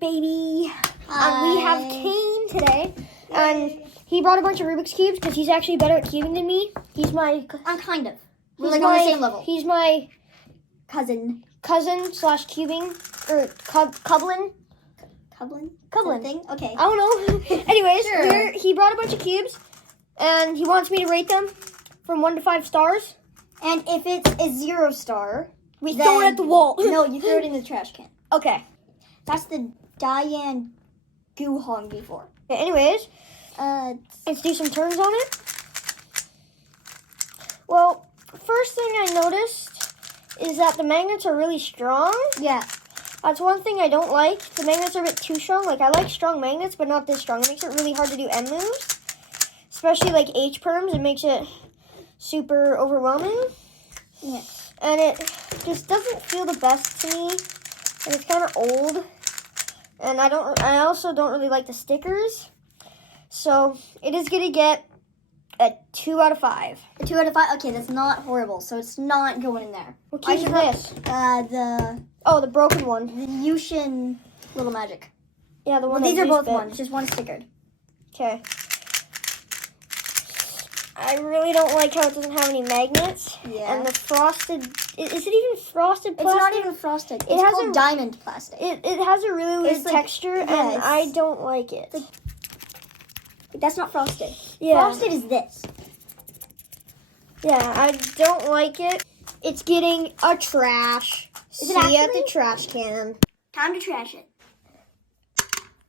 baby. Hi. We have Kane today, and he brought a bunch of Rubik's Cubes because he's actually better at cubing than me. He's my... I'm kind of. We're he's like on the same level. He's my Cousin. cousin slash cubing, or cublin. Cublin? Thing? Okay. I don't know. Anyways, Sure. he brought a bunch of cubes, and he wants me to rate them from 1 to 5 stars. And if it's a 0 star, We throw it at the wall. No, you throw it in the trash can. Okay. That's the Diane Guhong before. Anyways, let's do some turns on it. Well, first thing I noticed is that the magnets are really strong. Yeah. That's one thing I don't like. The magnets are a bit too strong. Like, I like strong magnets, but not this strong. It makes it really hard to do M moves, especially like H-perms. It makes it super overwhelming. Yeah. And it just doesn't feel the best to me. And it's kind of old. And I also don't really like the stickers. So it is going to get a 2 out of 5. A 2 out of 5? Okay, that's not horrible, so it's not going in there. What cube is this? The The broken one. Yushin Little Magic. Yeah, the one These are both bit. ones, just one stickered. Okay. I really don't like how it doesn't have any magnets. Yeah. And the frosted... Is it even frosted plastic? It's not even frosted. It's has called diamond plastic. It has a really weird It's like- texture, yeah, and it's- I don't like it. That's not frosted. Yeah. Frosted is this. Yeah, I don't like it. It's getting a trash. Is it See at actually? the trash can. Time to trash it.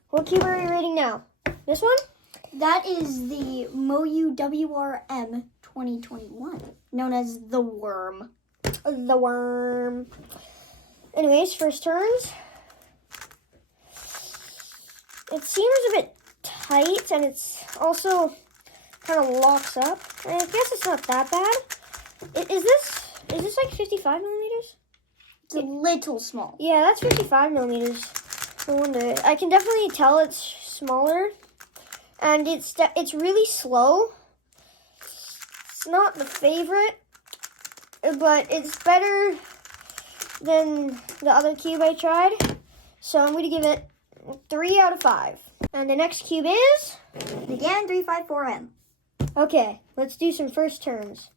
What cube are we rating now? This one? That is the Moyu WRM 2021, known as the Worm. The worm. Anyways, first turns. It seems a bit tight, and it's also kind of locks up. I guess it's not that bad. Is this like 55 millimeters? It's a little small. Yeah, that's 55 millimeters. No wonder. I can definitely tell it's smaller, and it's really slow. It's not the favorite, but it's better than the other cube I tried. So I'm going to give it 3 out of 5. And the next cube is... The GAN 354M. Okay, let's do some first turns.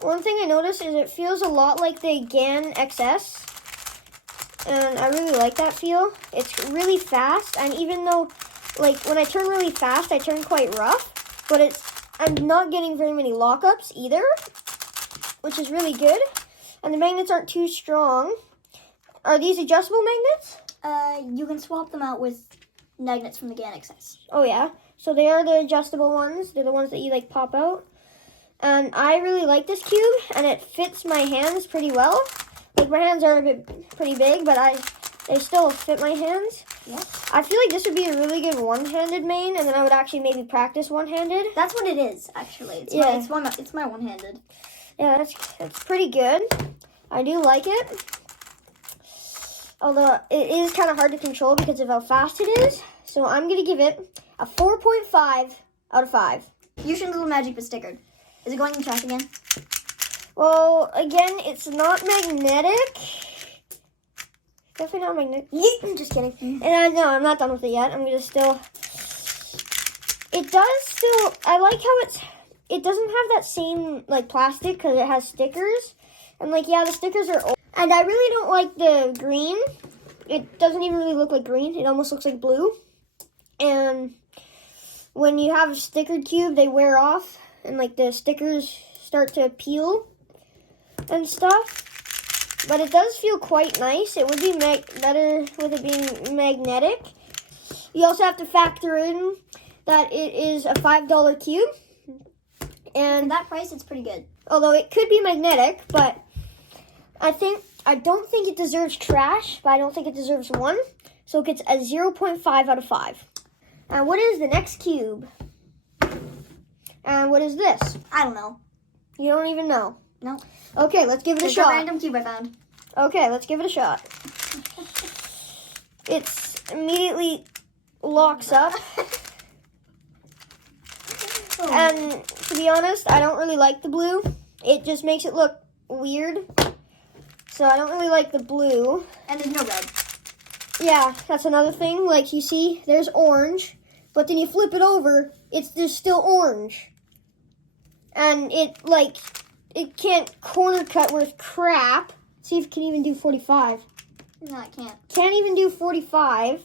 One thing I noticed is it feels a lot like the GAN XS. And I really like that feel. It's really fast, and even though, like, when I turn really fast, I turn quite rough, but I'm not getting very many lockups either, which is really good. And the magnets aren't too strong. Are these adjustable magnets? You can swap them out with magnets from the GAN XS. Oh, yeah. So they are the adjustable ones. They're the ones that you, like, pop out. And I really like this cube, and it fits my hands pretty well. Like, my hands are pretty big, but they still fit my hands. Yeah. I feel like this would be a really good one-handed main, and then I would actually maybe practice one-handed. That's what it is, actually. It's Yeah. it's my one-handed. Yeah, that's pretty good. I do like it. Although it is kind of hard to control because of how fast it is. So I'm going to give it a 4.5 out of 5. Yushin Little Magic but stickered. Is it going in the trash again? Well, again, it's not magnetic. Definitely not magnetic. I'm just kidding. And no, I'm not done with it yet. I'm going to still... It does still... I like how it doesn't have that same, like, plastic because it has stickers. And, like, yeah, the stickers are old. And I really don't like the green. It doesn't even really look like green. It almost looks like blue. And when you have a stickered cube, they wear off. And, like, the stickers start to peel and stuff. But it does feel quite nice. It would be better with it being magnetic. You also have to factor in that it is a $5 cube. And that price, it's pretty good. Although it could be magnetic, but I don't think it deserves trash, but I don't think it deserves 1. So it gets a 0.5 out of 5. And what is the next cube? And what is this? I don't know. You don't even know. No. Okay, let's give it a It's shot. a random cube I found. Okay, let's give it a shot. It's immediately locks up. And to be honest, I don't really like the blue. It just makes it look weird. So I don't really like the blue. And there's no red. Yeah, that's another thing. Like, you see, there's orange, but then you flip it over, there's still orange. And it can't corner cut worth crap. See if it can even do 45. No, I can't. Can't even do 45.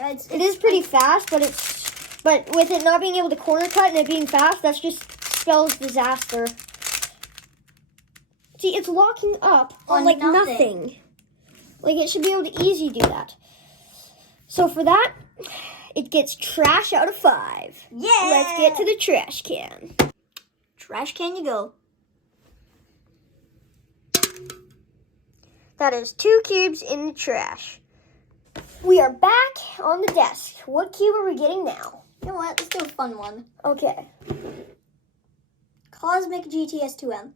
It is pretty fast, but with it not being able to corner cut and it being fast, that just spells disaster. See, it's locking up on like nothing. Like, it should be able to easily do that. So for that, it gets trash out of 5. Yeah! Let's get to the trash can. Trash can you go. That is 2 cubes in the trash. We are back on the desk. What cube are we getting now? You know what? Let's do a fun one. Okay. Cosmic GTS 2M.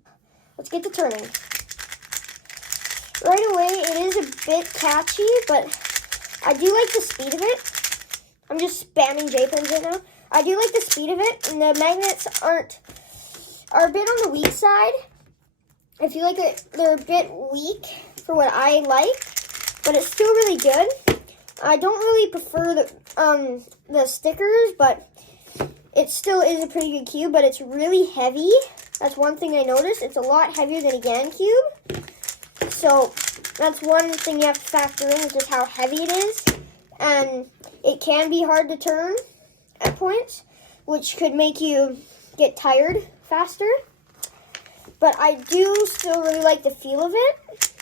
Let's get to turning. Right away, it is a bit catchy, but I do like the speed of it. I'm just spamming J-pens right now. I do like the speed of it, and the magnets are a bit on the weak side. I feel like they're a bit weak for what I like, but it's still really good. I don't really prefer the stickers, but it still is a pretty good cube, but it's really heavy. That's one thing I noticed. It's a lot heavier than a GaNCube. So that's one thing you have to factor in, is just how heavy it is. And it can be hard to turn at points, which could make you get tired faster. But I do still really like the feel of it.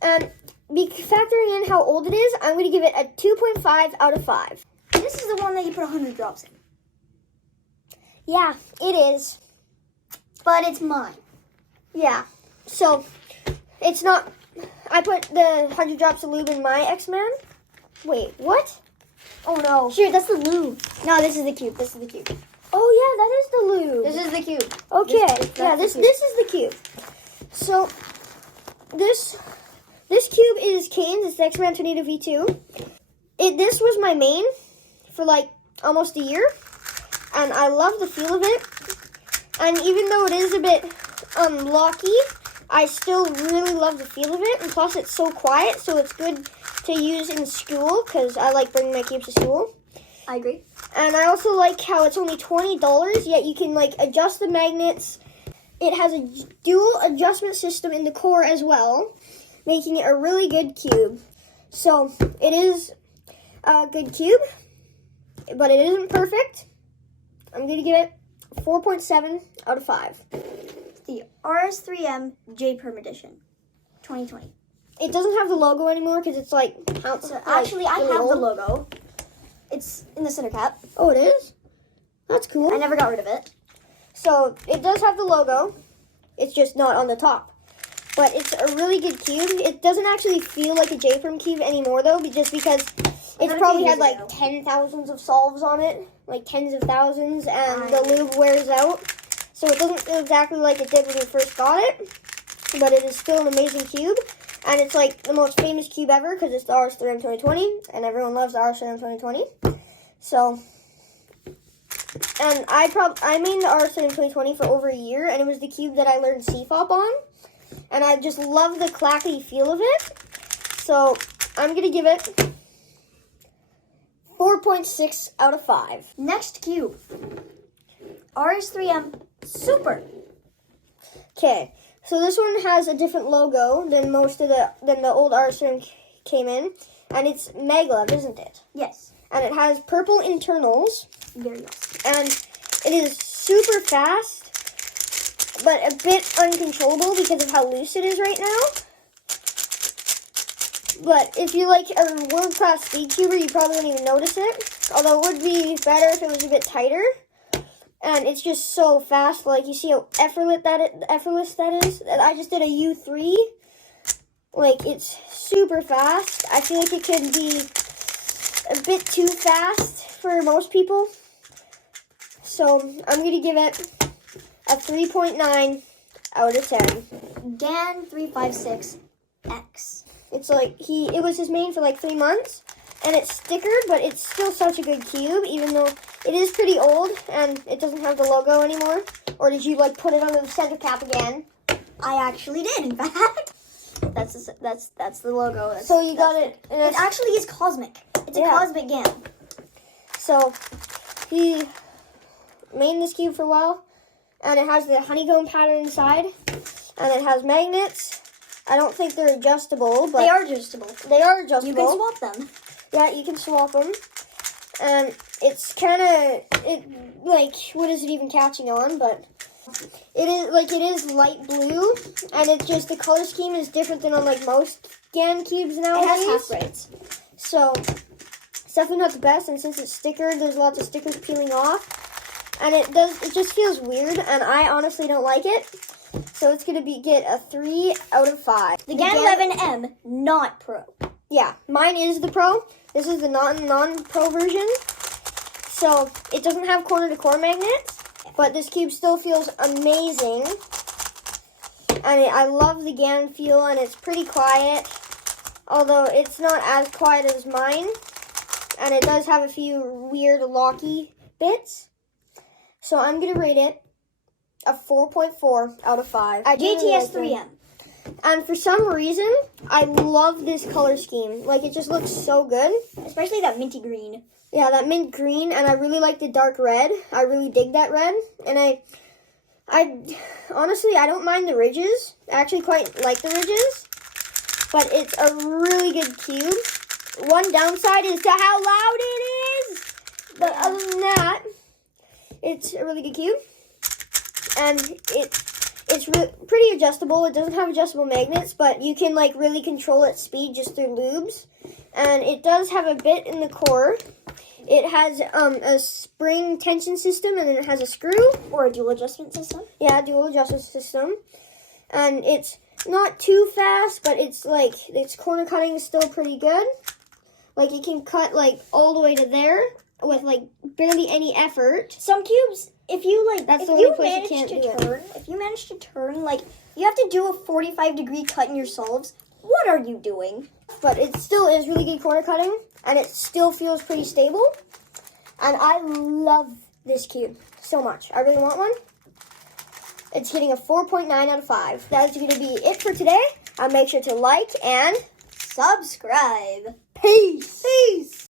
And factoring in how old it is, I'm going to give it a 2.5 out of 5. This is the one that you put 100 drops in. Yeah, it is. But it's mine. Yeah. So, it's not... I put the 100 drops of lube in my X-Men. Wait, what? Oh, no. Sure, that's the lube. No, this is the cube. This is the cube. Oh, yeah, that is the lube. This is the cube. Okay. This is the cube. So, this cube is Kane's. It's the X-Men Tornado V2. This was my main for like almost a year. And I love the feel of it. And even though it is a bit locky, I still really love the feel of it. And plus, it's so quiet, so it's good to use in school, because I like bringing my cubes to school. I agree. And I also like how it's only $20, yet you can like adjust the magnets. It has a dual adjustment system in the core as well, making it a really good cube. So it is a good cube, but it isn't perfect. I'm going to give it 4.7 out of 5. The RS3M J-Perm Edition, 2020. It doesn't have the logo anymore because it's like... So actually, I really have old. the logo. It's in the center cap. Oh, it is? That's cool. I never got rid of it. So it does have the logo. It's just not on the top. But it's a really good cube. It doesn't actually feel like a J-Perm cube anymore, though, just because it's probably had like 10,000s of solves on it. Like tens of thousands, and the lube wears out. So it doesn't feel exactly like it did when we first got it. But it is still an amazing cube. And it's like the most famous cube ever because it's the RS3M 2020. And everyone loves the RS3M 2020. So, and I made the RS3M 2020 for over a year. And it was the cube that I learned CFOP on. And I just love the clacky feel of it. So I'm going to give it 4.6 out of 5. Next cube. RS3M Super. Okay, so this one has a different logo than the old RS3M came in, and it's maglev, isn't it? Yes. And it has purple internals, Very awesome. and it is super fast, but a bit uncontrollable because of how loose it is right now. But if you like a world-class speed cuber, you probably wouldn't even notice it. Although it would be better if it was a bit tighter. And it's just so fast. Like, you see how effortless that is? I just did a U3. Like, it's super fast. I feel like it could be a bit too fast for most people. So, I'm going to give it a 3.9 out of 10. GAN 356X. It's like, it was his main for like 3 months. And it's stickered, but it's still such a good cube, even though it is pretty old and it doesn't have the logo anymore. Or did you like put it under the center cap again? I actually did, in fact. That's the logo. So you got it. And It actually is cosmic. It's a cosmic GAN. So he made this cube for a while, and it has the honeycomb pattern inside, and it has magnets. I don't think they're adjustable, but They are adjustable. they are adjustable. You can swap them. Yeah, you can swap them. And it's kind of, like, what is it even catching on? But it is light blue, and it's just the color scheme is different than on, like, most GAN cubes nowadays. It has half brights. So it's definitely not the best, and since it's stickered, there's lots of stickers peeling off. And it just feels weird, and I honestly don't like it. So it's going to get a 3 out of 5. The GAN 11M, not Pro. Yeah, mine is the Pro. This is the non-Pro version. So it doesn't have corner-to-core magnets, but this cube still feels amazing. And I love the GAN feel, and it's pretty quiet. Although it's not as quiet as mine. And it does have a few weird locky bits. So I'm going to rate it a 4.4 out of 5. JTS 3M. And for some reason, I love this color scheme. Like, it just looks so good. Especially that minty green. Yeah, that mint green, and I really like the dark red. I really dig that red. And I honestly, I don't mind the ridges. I actually quite like the ridges. But it's a really good cube. One downside is to how loud it is. But other than that, it's a really good cube. And it's pretty adjustable. It doesn't have adjustable magnets, but you can like really control its speed just through lubes. And it does have a bit in the core. It has a spring tension system, and then it has a screw. Or a dual adjustment system. Yeah, dual adjustment system. And it's not too fast, but it's like, its corner cutting is still pretty good. Like, it can cut like all the way to there with like barely any effort. Some cubes, if you manage to turn, like, you have to do a 45-degree cut in your solves. What are you doing? But it still is really good corner cutting, and it still feels pretty stable. And I love this cube so much. I really want one. It's getting a 4.9 out of 5. That's going to be it for today. Make sure to like and Subscribe. peace. Peace.